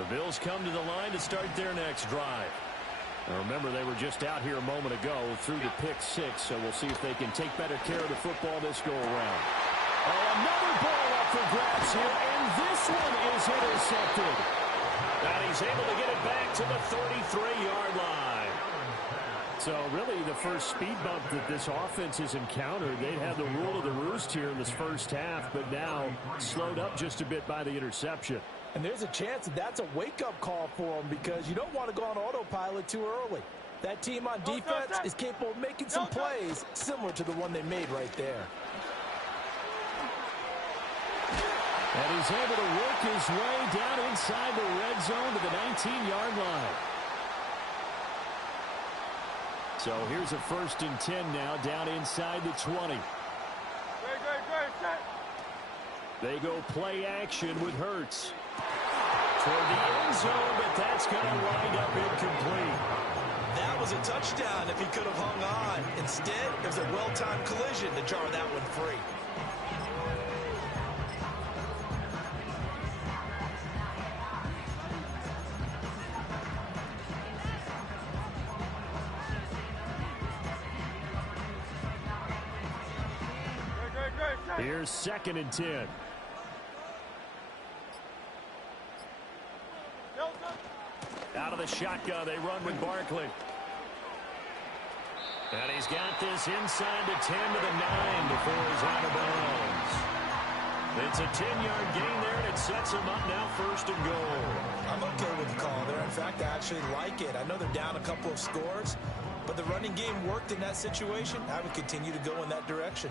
The Bills come to the line to start their next drive. Now remember, they were just out here a moment ago through the pick six, so we'll see if they can take better care of the football this go-around. Oh, another ball up for grabs here, and this one is intercepted. And he's able to get it back to the 33-yard line. So really the first speed bump that this offense has encountered, they'd had the rule of the roost here in this first half, but now slowed up just a bit by the interception. And there's a chance that that's a wake-up call for them because you don't want to go on autopilot too early. That team on defense is capable of making some plays similar to the one they made right there. And he's able to work his way down inside the red zone to the 19-yard line. So here's a 1st and 10 now down inside the 20. They go play action with Hurts. Toward the end zone, but that's going to wind up incomplete. That was a touchdown if he could have hung on. Instead, it was a well-timed collision to jar that one free. Here's 2nd and 10. Out of the shotgun, they run with Barkley. And he's got this inside the 10 to the 9 before he's out of bounds. It's a 10-yard gain there, and it sets him up now 1st and goal. I'm okay with the call there. In fact, I actually like it. I know they're down a couple of scores, but the running game worked in that situation. I would continue to go in that direction.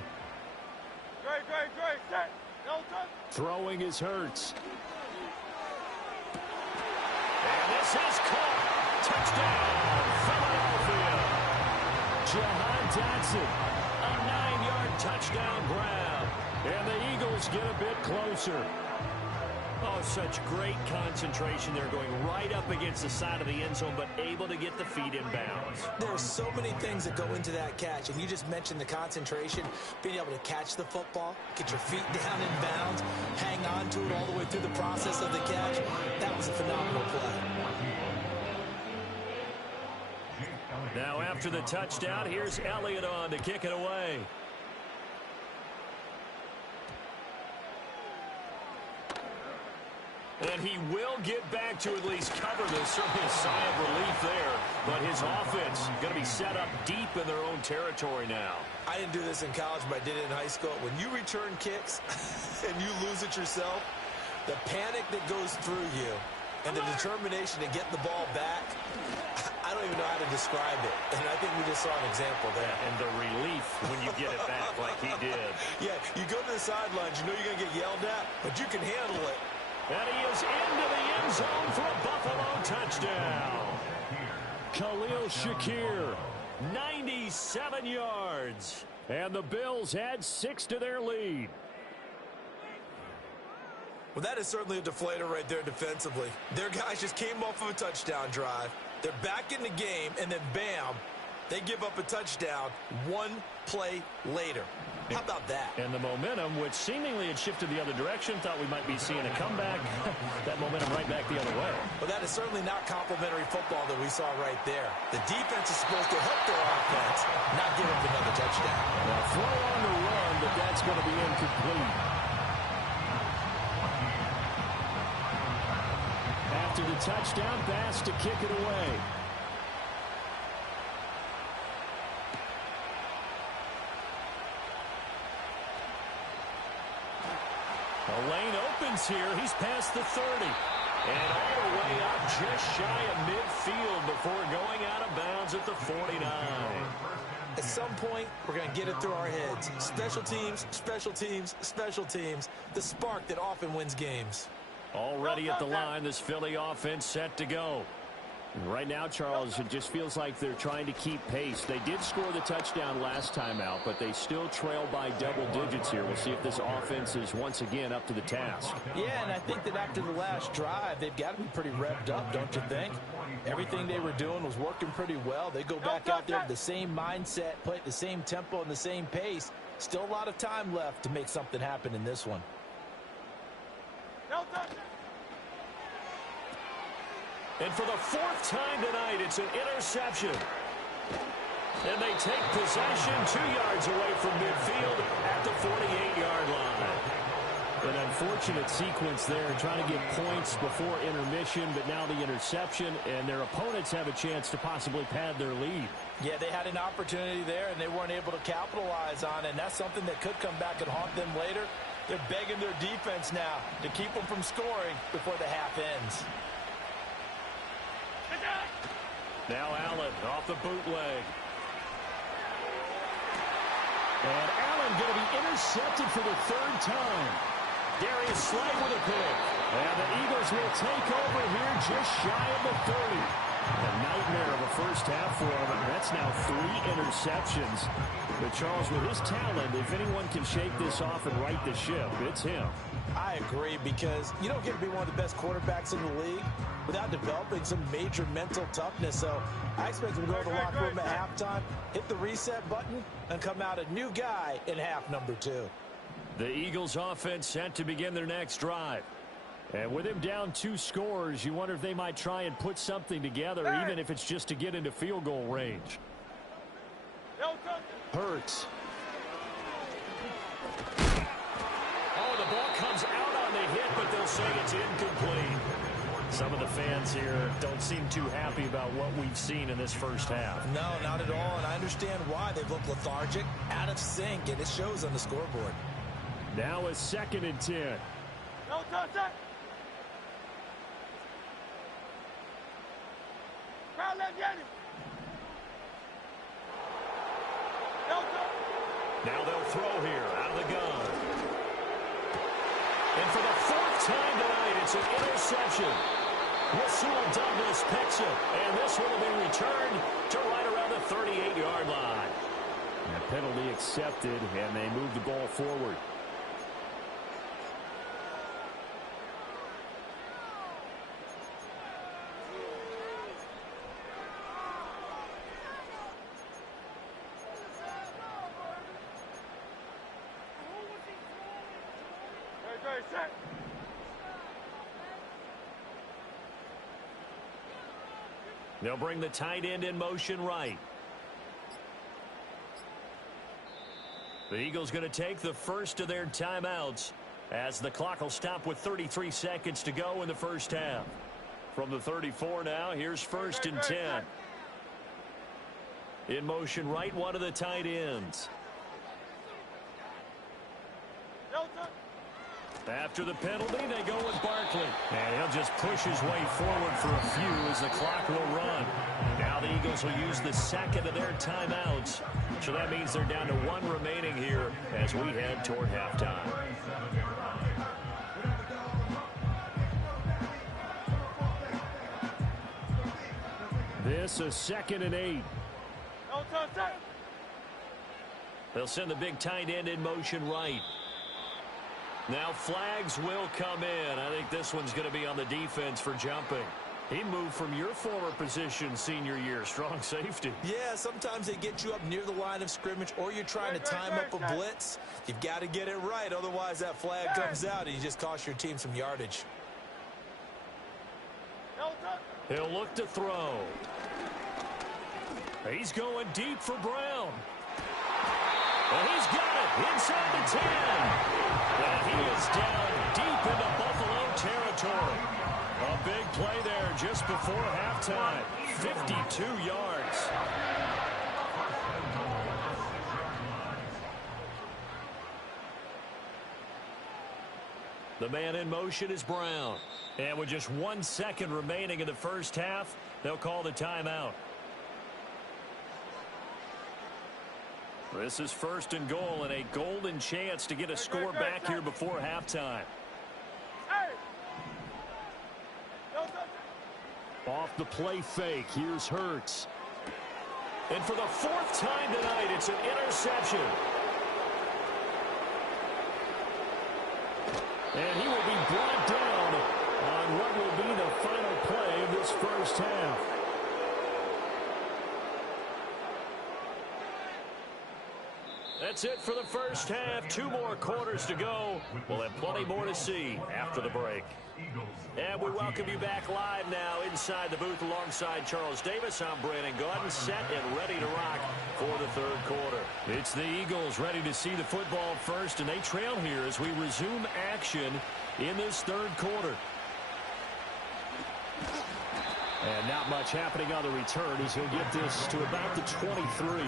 Throwing his Hurts. And this is caught. Touchdown, Philadelphia. Jahan Dotson, a 9-yard touchdown grab. And the Eagles get a bit closer. Oh, such great concentration there, going right up against the side of the end zone, but able to get the feet in bounds. There are so many things that go into that catch, and you just mentioned the concentration, being able to catch the football, get your feet down in bounds, hang on to it all the way through the process of the catch. That was a phenomenal play. Now after the touchdown, here's Elliott on to kick it away. And he will get back to at least cover this. Certainly a sigh of relief there. But his offense going to be set up deep in their own territory now. I didn't do this in college, but I did it in high school. When you return kicks and you lose it yourself, the panic that goes through you and the determination to get the ball back, I don't even know how to describe it. And I think we just saw an example there. And the relief when you get it back like he did. Yeah, you go to the sidelines, you know you're going to get yelled at, but you can handle it. And he is into the end zone for a Buffalo touchdown. Khalil Shakir, 97 yards. And the Bills add 6 to their lead. Well, that is certainly a deflator right there defensively. Their guys just came off of a touchdown drive. They're back in the game, and then bam, they give up a touchdown one play later. How about that? And the momentum, which seemingly had shifted the other direction, thought we might be seeing a comeback. That momentum right back the other way. Well, that is certainly not complimentary football that we saw right there. The defense is supposed to help their offense, not give up another touchdown. Now, throw on the run, but that's going to be incomplete. After the touchdown pass to kick it away. The lane opens here. He's past the 30. And all the way up just shy of midfield before going out of bounds at the 49. At some point, we're going to get it through our heads. Special teams, special teams, special teams. The spark that often wins games. Already at the line, this Philly offense set to go. Right now, Charles, it just feels like they're trying to keep pace. They did score the touchdown last time out, but they still trail by double digits here. We'll see if this offense is once again up to the task. Yeah, and I think that after the last drive, they've got to be pretty revved up, don't you think? Everything they were doing was working pretty well. They go back out there with the same mindset, play at the same tempo and the same pace. Still a lot of time left to make something happen in this one. And for the fourth time tonight, it's an interception. And they take possession 2 yards away from midfield at the 48-yard line. An unfortunate sequence there, trying to get points before intermission, but now the interception, and their opponents have a chance to possibly pad their lead. Yeah, they had an opportunity there, and they weren't able to capitalize on it, and that's something that could come back and haunt them later. They're begging their defense now to keep them from scoring before the half ends. Now Allen off the bootleg. And Allen going to be intercepted for the third time. Darius Slay with a pick. And the Eagles will take over here just shy of the 30. A nightmare of a first half for him, and that's now 3 interceptions. But Charles, with his talent, if anyone can shake this off and right the ship, it's him. I agree, because you don't get to be one of the best quarterbacks in the league without developing some major mental toughness. So I expect him to go to the locker room at halftime, hit the reset button, and come out a new guy in half number 2. The Eagles offense set to begin their next drive. And with him down 2 scores, you wonder if they might try and put something together, even if it's just to get into field goal range. Hurts. Oh, the ball comes out on the hit, but they'll say it's incomplete. Some of the fans here don't seem too happy about what we've seen in this first half. No, not at all, and I understand why. They've looked lethargic, out of sync, and it shows on the scoreboard. Now a 2nd and 10. No touch it. Crowd, let's get him. No touch. Now they'll throw here out of the gun. And for the 4th time tonight, it's an interception. Rasul Douglas picks it, and this one will be returned to right around the 38-yard line. And the penalty accepted, and they move the ball forward. They'll bring the tight end in motion right. The Eagles going to take the first of their timeouts as the clock will stop with 33 seconds to go in the first half. From the 34 now, here's 1st and 10. In motion right, one of the tight ends. After the penalty, they go with Barkley. And he'll just push his way forward for a few as the clock will run. Now the Eagles will use the 2nd of their timeouts. So that means they're down to 1 remaining here as we head toward halftime. This is 2nd and 8. They'll send the big tight end in motion right. Now flags will come in. I think this one's going to be on the defense for jumping. He moved from your former position senior year, strong safety. Yeah, sometimes they get you up near the line of scrimmage, or you're trying to time up a blitz. You've got to get it right, otherwise that flag comes out and you just cost your team some yardage. He'll look to throw. He's going deep for Brown. And he's got it inside the 10. And he is down deep into Buffalo territory. A big play there just before halftime. 52 yards. The man in motion is Brown. And with just 1 second remaining in the first half, they'll call the timeout. This is 1st and goal and a golden chance to get a score back here before halftime. Off the play fake, here's Hurts. And for the 4th time tonight, it's an interception. And he will be brought down on what will be the final play of this first half. That's it for the first half. 2 more quarters to go. We'll have plenty more to see after the break. And we welcome you back live now inside the booth alongside Charles Davis. I'm Brandon Gaudin, set and ready to rock for the third quarter. It's the Eagles ready to see the football first, and they trail here as we resume action in this third quarter. And not much happening on the return as he'll get this to about the 23.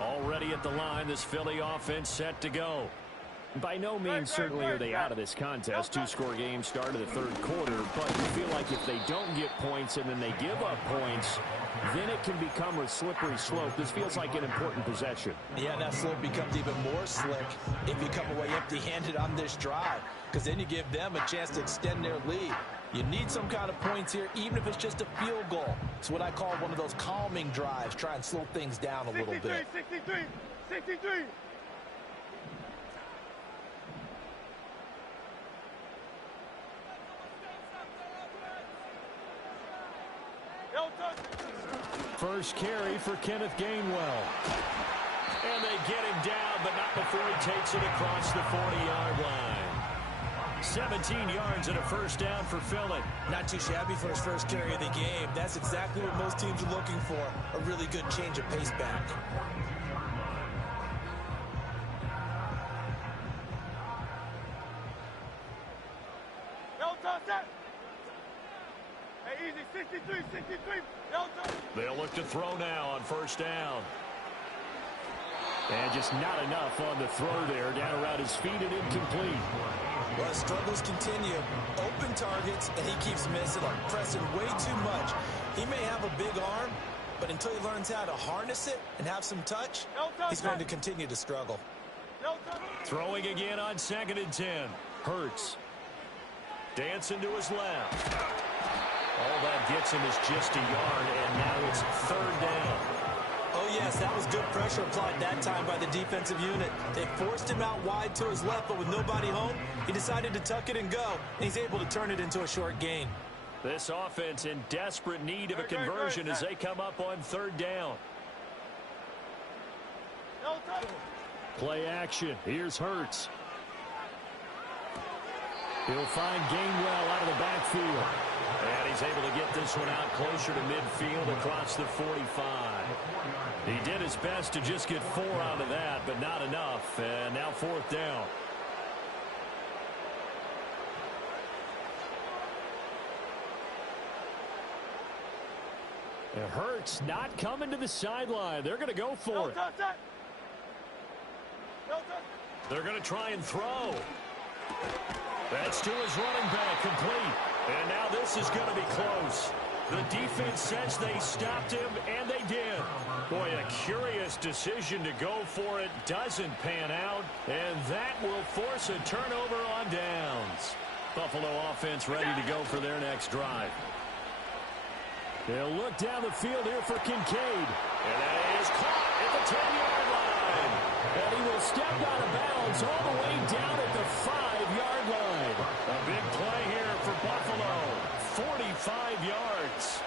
Already at the line, this Philly offense set to go. By no means certainly are they out of this contest. 2-score game start of the third quarter, but you feel like if they don't get points and then they give up points, then it can become a slippery slope. This feels like an important possession. Yeah, that slope becomes even more slick if you come away empty-handed on this drive, because then you give them a chance to extend their lead. You need some kind of points here, even if it's just a field goal. It's what I call one of those calming drives. Try and slow things down a little bit. 63. First carry for Kenneth Gainwell. And they get him down, but not before he takes it across the 40-yard line. 17 yards and a first down for Philly. Not too shabby for his first carry of the game. That's exactly what most teams are looking for. A really good change of pace back. Hey, easy, 63. They'll look to throw now on first down. And just not enough on the throw there. Down around his feet and incomplete. Well, struggles continue. Open targets, and he keeps missing them, pressing way too much. He may have a big arm, but until he learns how to harness it and have some touch, he's going to continue to struggle. Throwing again on 2nd and 10. Hurts. Dancing to his left. All that gets him is just a yard, and now it's 3rd down. Oh, yes, that was good pressure applied that time by the defensive unit. They forced him out wide to his left, but with nobody home, he decided to tuck it and go, and he's able to turn it into a short gain. This offense in desperate need of a conversion as they come up on 3rd down. Play action. Here's Hurts. He'll find Gainwell out of the backfield. And he's able to get this one out closer to midfield across the 45. He did his best to just get 4 out of that, but not enough. And now 4th down. It hurts not coming to the sideline. They're going to go for it. They're going to try and throw. That's to his running back, complete. And now this is going to be close. The defense says they stopped him, and they did. Boy, a curious decision to go for it. Doesn't pan out, and that will force a turnover on downs. Buffalo offense ready to go for their next drive. They'll look down the field here for Kincaid. And that is caught at the 10-yard line. And he will step out of bounds all the way down at the 5-yard line. A big play here for Buffalo. 45 yards.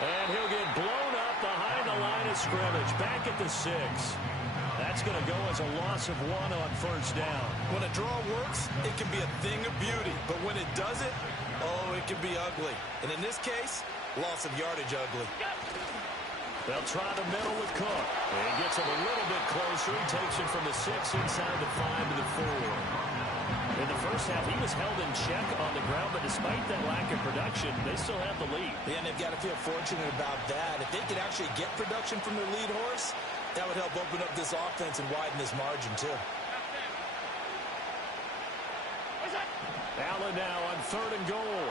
And he'll get blown up behind the line of scrimmage. Back at the 6. That's going to go as a loss of 1 on first down. When a draw works, it can be a thing of beauty. But when it doesn't, oh, it can be ugly. And in this case, loss of yardage ugly. They'll try the middle with Cook. And he gets him a little bit closer. He takes it from the 6 inside the 5 to the 4. In the first half, he was held in check on the ground, but despite that lack of production, they still have the lead. Yeah, and they've got to feel fortunate about that. If they could actually get production from their lead horse, that would help open up this offense and widen this margin, too. Allen now on 3rd and goal.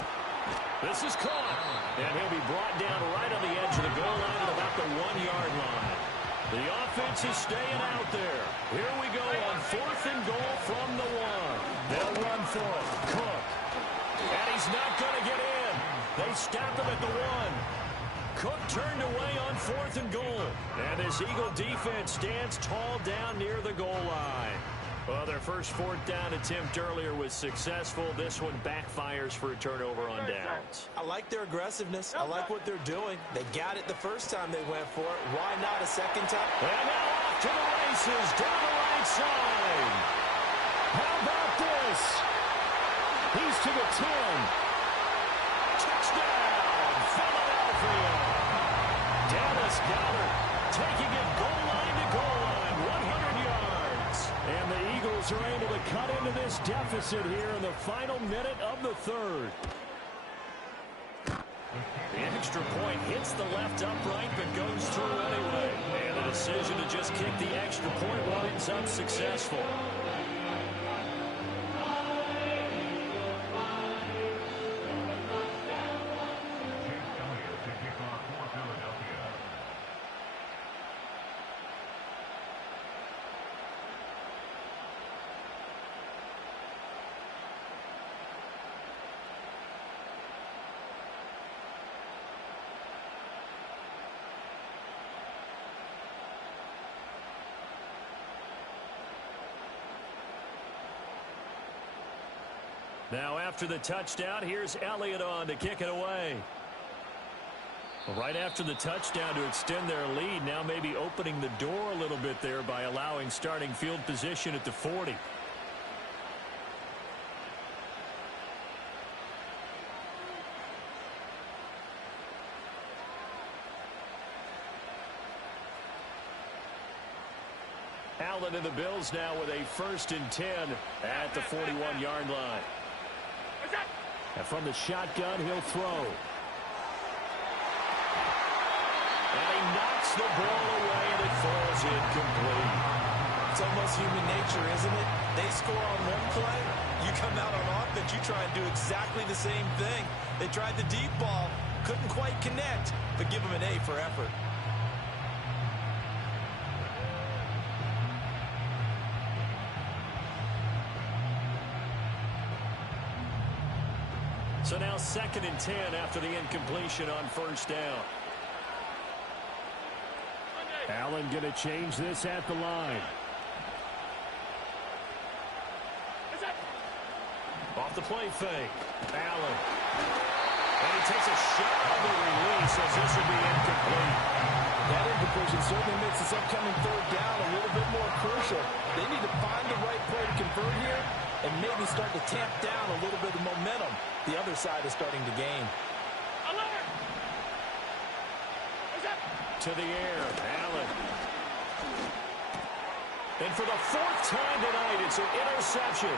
This is caught. And he'll be brought down right on the edge of the goal line at about the 1-yard line. The offense is staying out there. Here we go on 4th and goal from the 1. They'll run for it. Cook. And he's not going to get in. They stop him at the 1. Cook turned away on 4th and goal. And this Eagle defense stands tall down near the goal line. Well, their first 4th down attempt earlier was successful. This one backfires for a turnover on downs. I like their aggressiveness. I like what they're doing. They got it the first time they went for it. Why not a second time? And now off to the races down the right side. How about this? He's to the 10. Touchdown, Philadelphia. Dallas Goedert taking it goal line to goal line, 100 yards. And the Eagles are able to cut into this deficit here in the final minute of the third. The extra point hits the left upright but goes through anyway. And the decision to just kick the extra point winds up successful. Now after the touchdown, here's Elliott on to kick it away. Right after the touchdown to extend their lead, now maybe opening the door a little bit there by allowing starting field position at the 40. Allen and the Bills now with a 1st and 10 at the 41-yard line. And from the shotgun, he'll throw. And he knocks the ball away, and it falls incomplete. It's almost human nature, isn't it? They score on one play. You come out on offense, you try and do exactly the same thing. They tried the deep ball, couldn't quite connect, but give them an A for effort. So now 2nd and 10 after the incompletion on 1st down. Allen going to change this at the line. Off the play fake. Allen. And he takes a shot on the release as this will be incomplete. That incompletion certainly makes this upcoming 3rd down a little bit more crucial. They need to find the right play to convert here and maybe start to tamp down a little bit of momentum the other side is starting to gain. To the air, Allen. And for the 4th time tonight, it's an interception.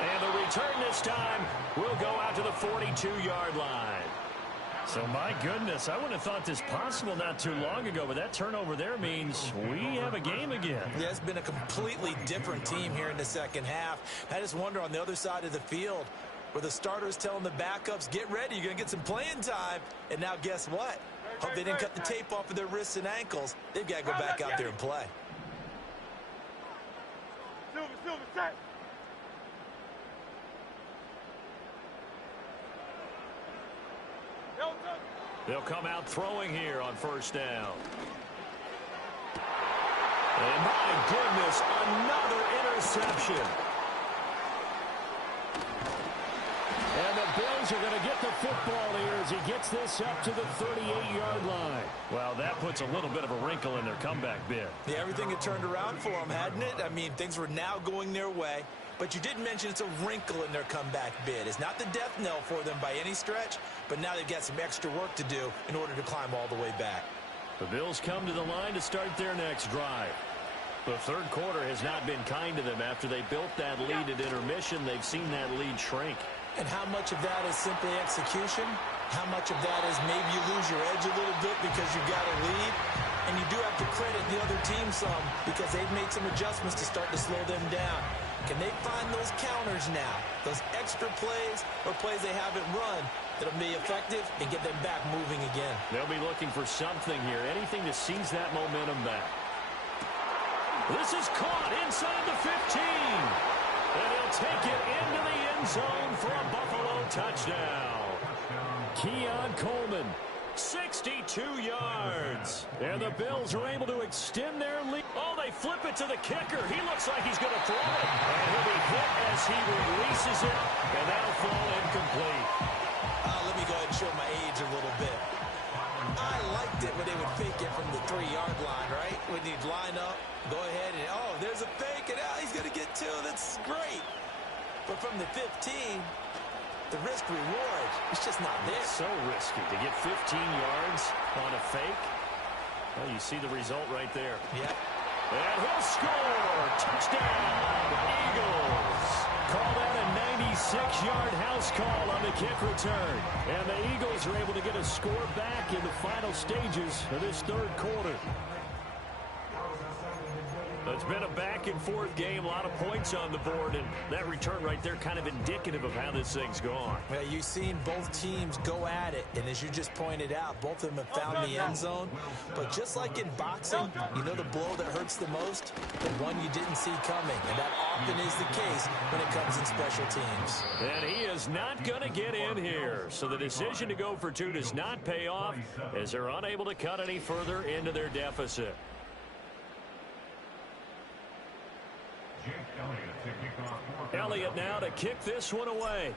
And the return this time will go out to the 42-yard line. So, my goodness, I wouldn't have thought this possible not too long ago, but that turnover there means we have a game again. Yeah, it's been a completely different team here in the second half. I just wonder on the other side of the field, where the starters telling the backups, get ready, you're going to get some playing time. And now guess what? Hope they didn't cut the tape off of their wrists and ankles. They've got to go back out there and play. Silver, set. They'll come out throwing here on 1st down. And my goodness, another interception. And the Bills are going to get the football here as he gets this up to the 38-yard line. Well, that puts a little bit of a wrinkle in their comeback bid. Yeah, everything had turned around for them, hadn't it? I mean, things were now going their way. But you did mention it's a wrinkle in their comeback bid. It's not the death knell for them by any stretch, but now they've got some extra work to do in order to climb all the way back. The Bills come to the line to start their next drive. The 3rd quarter has not been kind to them. After they built that lead at intermission, they've seen that lead shrink. And how much of that is simply execution? How much of that is maybe you lose your edge a little bit because you've got a lead? And you do have to credit the other team some because they've made some adjustments to start to slow them down. Can they find those counters now, those extra plays or plays they haven't run that'll be effective and get them back moving again? They'll be looking for something here, anything to seize that momentum back. This is caught inside the 15. And he'll take it into the end zone for a Buffalo touchdown. Keon Coleman, 62 yards. And the Bills are able to extend their lead. Oh, they flip it to the kicker. He looks like he's going to throw it. And he'll be hit as he releases it. And that'll fall incomplete. Let me go ahead and show my age a little bit. I liked it when they would fake it from the 3-yard line, right? When you'd line up, go ahead and, oh, there's a fake, and he's going to get 2. That's great. But from the 15, the risk-reward, it's just not there. So risky to get 15 yards on a fake. Well, you see the result right there. Yeah. And he'll score. Touchdown, Eagles. Call that a 96-yard house call on the kick return. And the Eagles are able to get a score back in the final stages of this third quarter. It's been a back-and-forth game, a lot of points on the board, and that return right there kind of indicative of how this thing's gone. Well, you've seen both teams go at it, and as you just pointed out, both of them have found the end zone. But just like in boxing, you know the blow that hurts the most? The one you didn't see coming, and that often is the case when it comes in special teams. And he is not going to get in here, so the decision to go for 2 does not pay off as they're unable to cut any further into their deficit. Elliott now to kick this one away.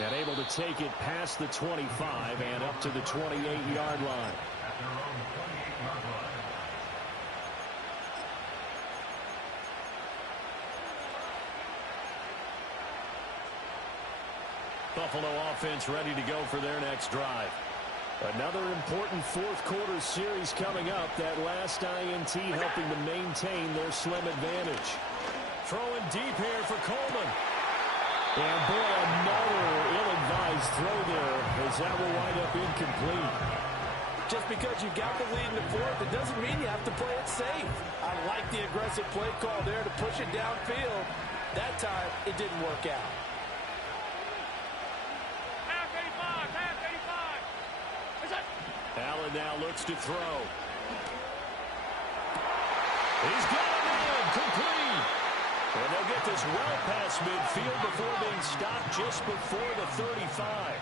And able to take it past the 25 and up to the 28-yard line. Buffalo offense ready to go for their next drive. Another important fourth quarter series coming up. That last INT helping to maintain their slim advantage. Throwing deep here for Coleman. And boy, another ill-advised throw there as that will wind up incomplete. Just because you got the lead in the fourth, it doesn't mean you have to play it safe. I like the aggressive play call there to push it downfield. That time, it didn't work out. Allen now looks to throw. He's got a man complete. And they'll get this well past midfield before being stopped just before the 35.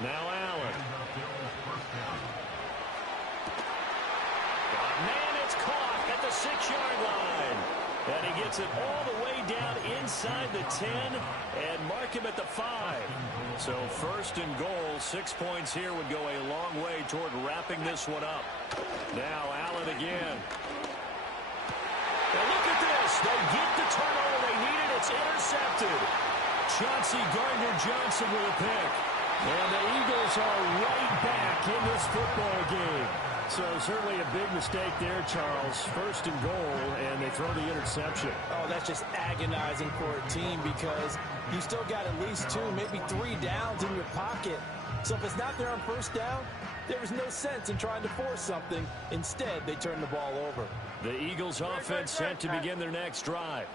Now Allen. Man, it's caught at the 6-yard line. And he gets it all the way down inside the 10 and mark him at the 5. So first and goal, 6 points here would go a long way toward wrapping this one up. Now Allen again. And look at this. They get the turnover they needed. It's intercepted. Chauncey Gardner-Johnson with a pick. And the Eagles are right back in this football game. So certainly a big mistake there, Charles. First and goal, and they throw the interception. Oh, that's just agonizing for a team because you still got at least 2, maybe 3 downs in your pocket. So if it's not there on first down, there was no sense in trying to force something. Instead, they turn the ball over. The Eagles offense set to begin their next drive.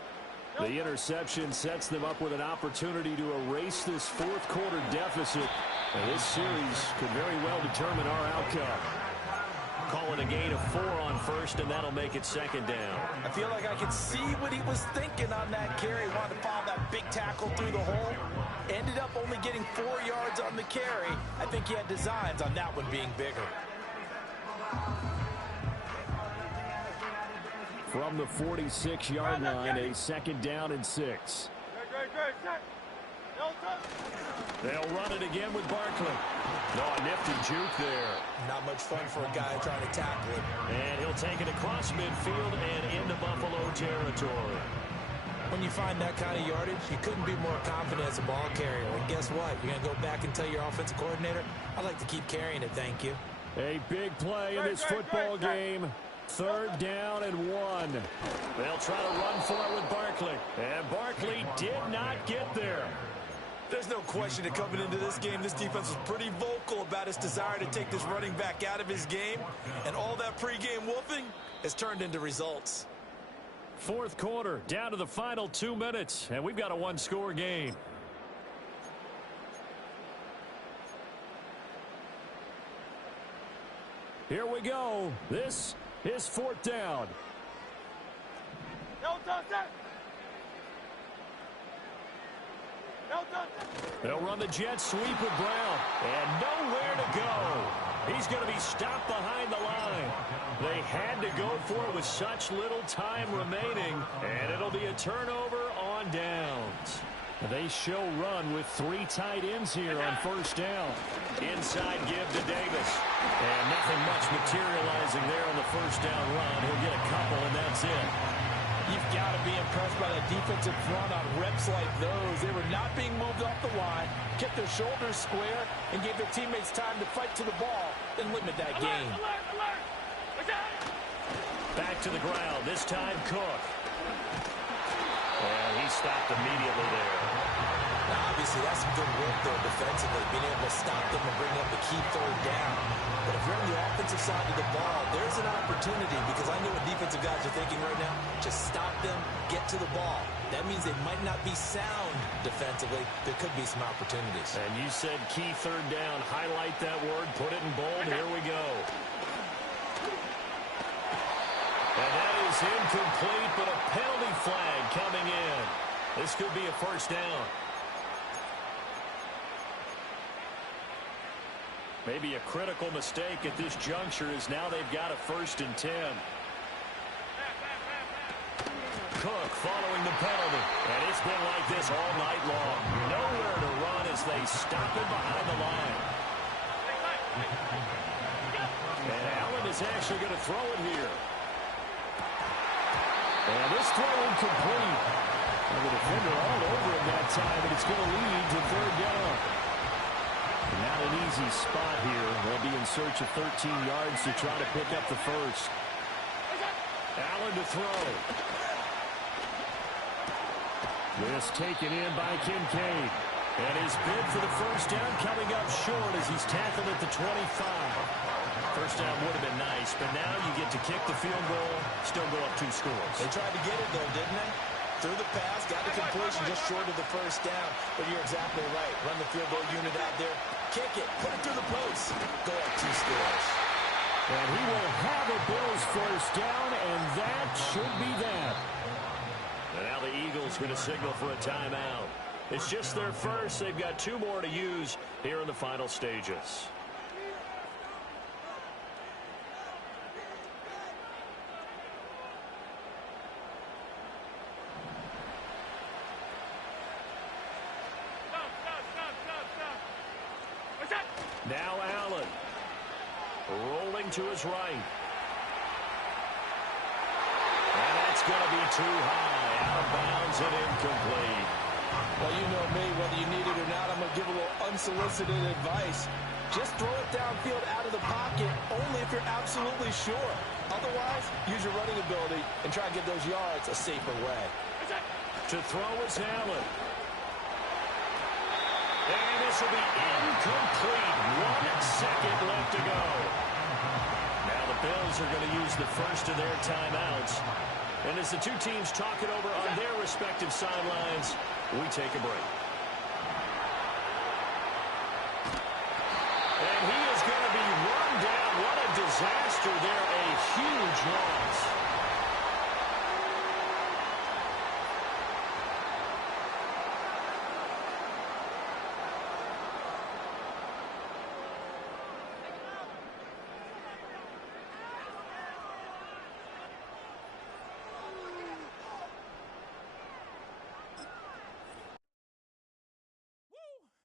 The interception sets them up with an opportunity to erase this fourth quarter deficit. And this series could very well determine our outcome. Calling a gain of 4 on first, and that'll make it second down. I feel like I could see what he was thinking on that carry. Wanted to follow that big tackle through the hole. Ended up only getting 4 yards on the carry. I think he had designs on that one being bigger. From the 46-yard line, a second down and 6. They'll run it again with Barkley. No, a nifty juke there. Not much fun for a guy trying to tackle it. And he'll take it across midfield and into Buffalo territory. When you find that kind of yardage, you couldn't be more confident as a ball carrier. And guess what? You're going to go back and tell your offensive coordinator, I'd like to keep carrying it, thank you. A big play in this football game. Third down and 1. They'll try to run for it with Barkley. And Barkley did not get there. There's no question that coming into this game, this defense was pretty vocal about its desire to take this running back out of his game. And all that pregame wolfing has turned into results. Fourth quarter, down to the final 2 minutes, and we've got a one-score game. Here we go. This is 4th down. No touch it. No touch it. They'll run the jet sweep with Brown. And nowhere to go. He's going to be stopped behind the line. They had to go for it with such little time remaining. And it'll be a turnover on downs. They show run with 3 tight ends here on 1st down. Inside give to Davis. And nothing much materializing there on the 1st down run. He'll get a couple, and that's it. You've got to be impressed by the defensive front on reps like those. They were not being moved off the line, kept their shoulders square, and gave their teammates time to fight to the ball and limit that gain. Back to the ground, this time Cook. And he stopped immediately there. Now, obviously, that's some good work, though, defensively, being able to stop them and bring up the key 3rd down. But if you're on the offensive side of the ball, there's an opportunity, because I know what defensive guys are thinking right now. Just stop them, get to the ball. That means they might not be sound defensively. There could be some opportunities. And you said key 3rd down. Highlight that word. Put it in bold. Here we go. And that is incomplete, but a penalty flag coming in. This could be a 1st down. Maybe a critical mistake at this juncture is now they've got a 1st and 10. Cook following the penalty. And it's been like this all night long. Nowhere to run as they stop him behind the line. And Allen is actually going to throw it here. And this throw incomplete. And the defender all over him that time, but it's going to lead to 3rd down. Not an easy spot here. They'll be in search of 13 yards to try to pick up the 1st. Allen to throw. This taken in by Kincaid. And his bid for the 1st down coming up short as he's tackled at the 25. 1st down would have been nice, but now you get to kick the field goal, still go up 2 scores. They tried to get it, though, didn't they? Through the pass, got the completion just short of the 1st down. But you're exactly right. Run the field goal unit out there. Kick it. Put it through the post. Go up 2 scores. And he will have a Bills 1st down, and that should be that. And now the Eagles going to signal for a timeout. It's just their first. They've got 2 more to use here in the final stages. Now Allen, rolling to his right. And that's going to be too high, out of bounds and incomplete. Well, you know me, whether you need it or not, I'm going to give a little unsolicited advice. Just throw it downfield out of the pocket, only if you're absolutely sure. Otherwise, use your running ability and try and get those yards a safer way. To throw is Allen. And this will be incomplete. 1 second left to go. Now the Bills are going to use the first of their timeouts. And as the 2 teams talk it over on their respective sidelines, we take a break. And he is going to be run down. What a disaster there. A huge loss.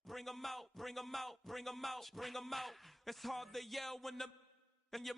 Bring 'em out, bring 'em out, bring 'em out, bring 'em out. It's hard to yell when the and your